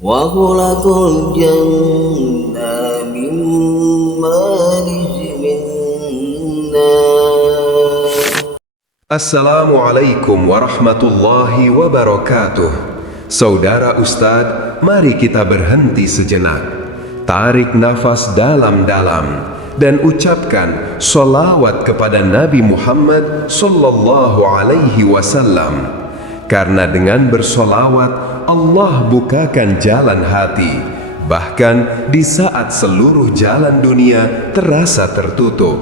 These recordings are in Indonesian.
وخلق الجنة من مارج من نار. Assalamualaikum warahmatullahi wabarakatuh. Saudara Ustadz, mari kita berhenti sejenak. Tarik nafas dalam-dalam dan ucapkan sholawat kepada Nabi Muhammad sallallahu alaihi wasallam. Karena dengan bersolawat, Allah bukakan jalan hati, bahkan di saat seluruh jalan dunia terasa tertutup.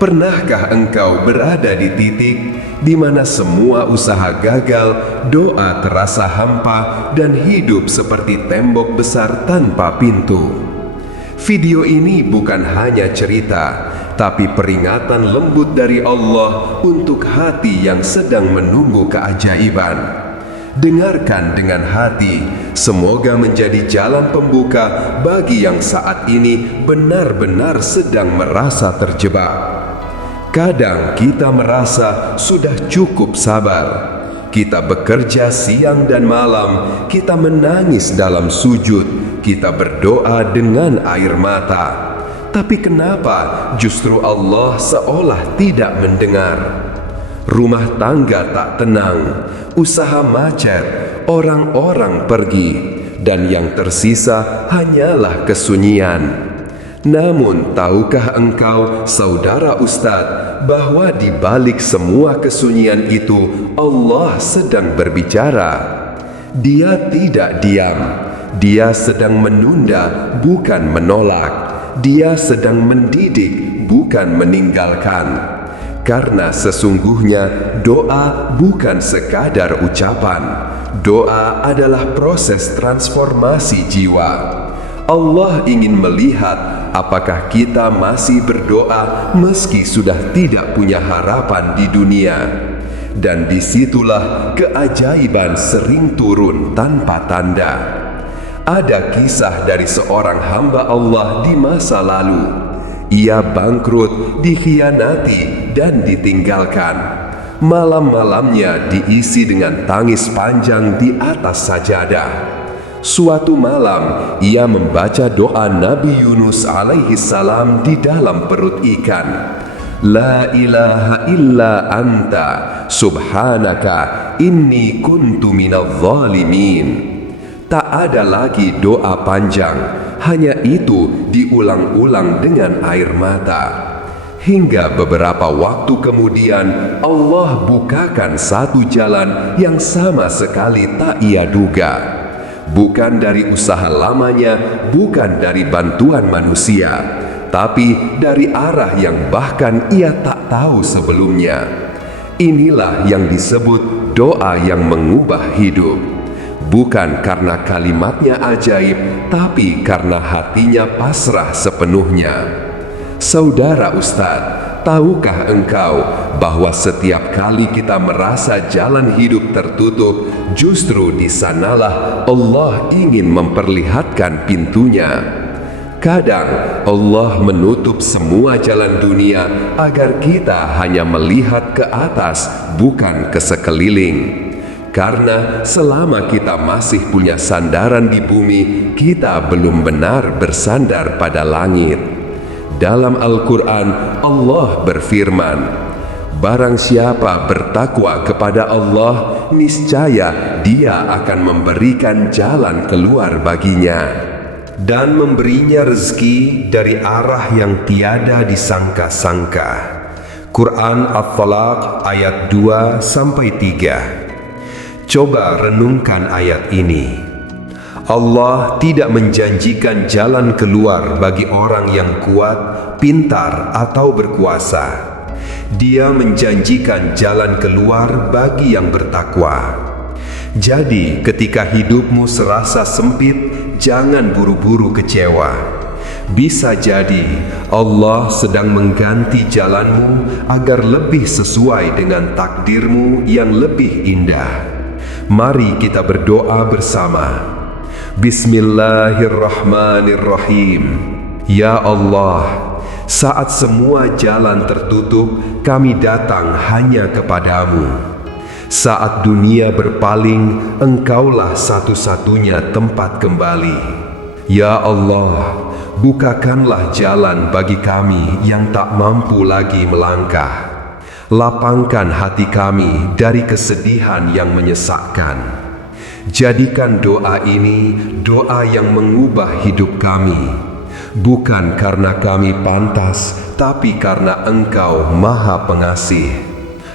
Pernahkah engkau berada di titik di mana semua usaha gagal, doa terasa hampa, dan hidup seperti tembok besar tanpa pintu? Video ini bukan hanya cerita, tapi peringatan lembut dari Allah untuk hati yang sedang menunggu keajaiban. Dengarkan dengan hati, semoga menjadi jalan pembuka bagi yang saat ini benar-benar sedang merasa terjebak. Kadang kita merasa sudah cukup sabar. Kita bekerja siang dan malam, kita menangis dalam sujud, kita berdoa dengan air mata. Tapi kenapa justru Allah seolah tidak mendengar? Rumah tangga tak tenang, usaha macet, orang-orang pergi, dan yang tersisa hanyalah kesunyian. Namun, tahukah engkau, saudara Ustadz, bahwa di balik semua kesunyian itu, Allah sedang berbicara. Dia tidak diam. Dia sedang menunda, bukan menolak. Dia sedang mendidik, bukan meninggalkan. Karena sesungguhnya doa bukan sekadar ucapan. Doa adalah proses transformasi jiwa. Allah ingin melihat apakah kita masih berdoa meski sudah tidak punya harapan di dunia. Dan disitulah keajaiban sering turun tanpa tanda. Ada kisah dari seorang hamba Allah di masa lalu. Ia bangkrut, dikhianati, dan ditinggalkan. Malam-malamnya diisi dengan tangis panjang di atas sajadah. Suatu malam, ia membaca doa Nabi Yunus alaihi salam di dalam perut ikan. La ilaha illa anta, subhanaka, inni kuntu minadh dhalimin. Tak ada lagi doa panjang, hanya itu diulang-ulang dengan air mata. Hingga beberapa waktu kemudian, Allah bukakan satu jalan yang sama sekali tak ia duga. Bukan dari usaha lamanya, bukan dari bantuan manusia, tapi dari arah yang bahkan ia tak tahu sebelumnya. Inilah yang disebut doa yang mengubah hidup. Bukan karena kalimatnya ajaib, tapi karena hatinya pasrah sepenuhnya. Saudara Ustadz, tahukah engkau bahwa setiap kali kita merasa jalan hidup tertutup, justru di sanalah Allah ingin memperlihatkan pintunya. Kadang Allah menutup semua jalan dunia agar kita hanya melihat ke atas, bukan ke sekeliling. Karena selama kita masih punya sandaran di bumi, kita belum benar bersandar pada langit. Dalam Al-Quran, Allah berfirman, barang siapa bertakwa kepada Allah, niscaya Dia akan memberikan jalan keluar baginya dan memberinya rezeki dari arah yang tiada disangka-sangka. Quran At-Talaq ayat 2-3. Coba renungkan ayat ini. Allah tidak menjanjikan jalan keluar bagi orang yang kuat, pintar, atau berkuasa. Dia menjanjikan jalan keluar bagi yang bertakwa. Jadi, ketika hidupmu serasa sempit, jangan buru-buru kecewa. Bisa jadi Allah sedang mengganti jalanmu agar lebih sesuai dengan takdirmu yang lebih indah. Mari kita berdoa bersama. Bismillahirrahmanirrahim. Ya Allah, saat semua jalan tertutup, kami datang hanya kepadamu. Saat dunia berpaling, Engkaulah satu-satunya tempat kembali. Ya Allah, bukakanlah jalan bagi kami yang tak mampu lagi melangkah. Lapangkan hati kami dari kesedihan yang menyesakkan. Jadikan doa ini doa yang mengubah hidup kami, bukan karena kami pantas, tapi karena Engkau Maha Pengasih.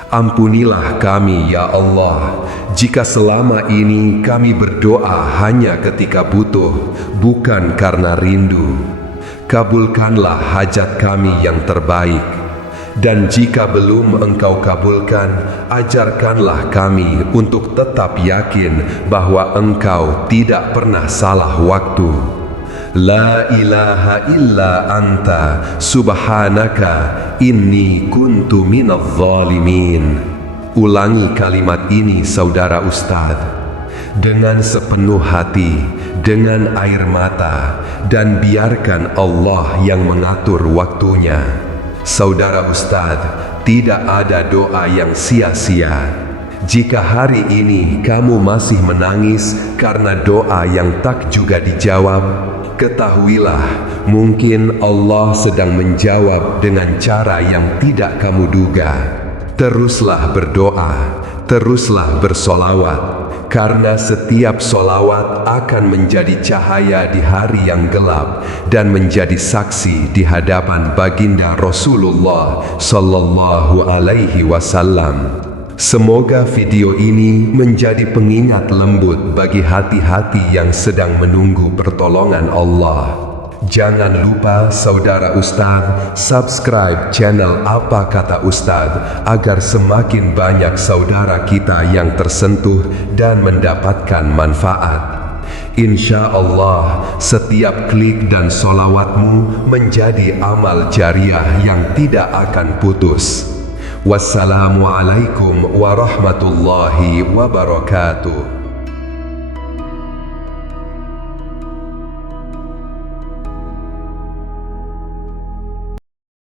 Ampunilah kami ya Allah, jika selama ini kami berdoa hanya ketika butuh, bukan karena rindu. Kabulkanlah hajat kami yang terbaik, dan jika belum Engkau kabulkan, ajarkanlah kami untuk tetap yakin bahwa Engkau tidak pernah salah waktu. La ilaha illa anta subhanaka inni kuntu minadh dhalimin. Ulangi kalimat ini saudara Ustadz dengan sepenuh hati, dengan air mata, dan biarkan Allah yang mengatur waktunya. Saudara Ustadz, tidak ada doa yang sia-sia. Jika hari ini kamu masih menangis karena doa yang tak juga dijawab, ketahuilah, mungkin Allah sedang menjawab dengan cara yang tidak kamu duga. Teruslah berdoa, teruslah bersolawat, karena setiap solawat akan menjadi cahaya di hari yang gelap dan menjadi saksi di hadapan baginda Rasulullah Sallallahu Alaihi Wasallam. Semoga video ini menjadi pengingat lembut bagi hati-hati yang sedang menunggu pertolongan Allah. Jangan lupa saudara Ustadz, subscribe channel Apa Kata Ustadz agar semakin banyak saudara kita yang tersentuh dan mendapatkan manfaat. Insya Allah, setiap klik dan solawatmu menjadi amal jariah yang tidak akan putus. Wassalamualaikum warahmatullahi wabarakatuh.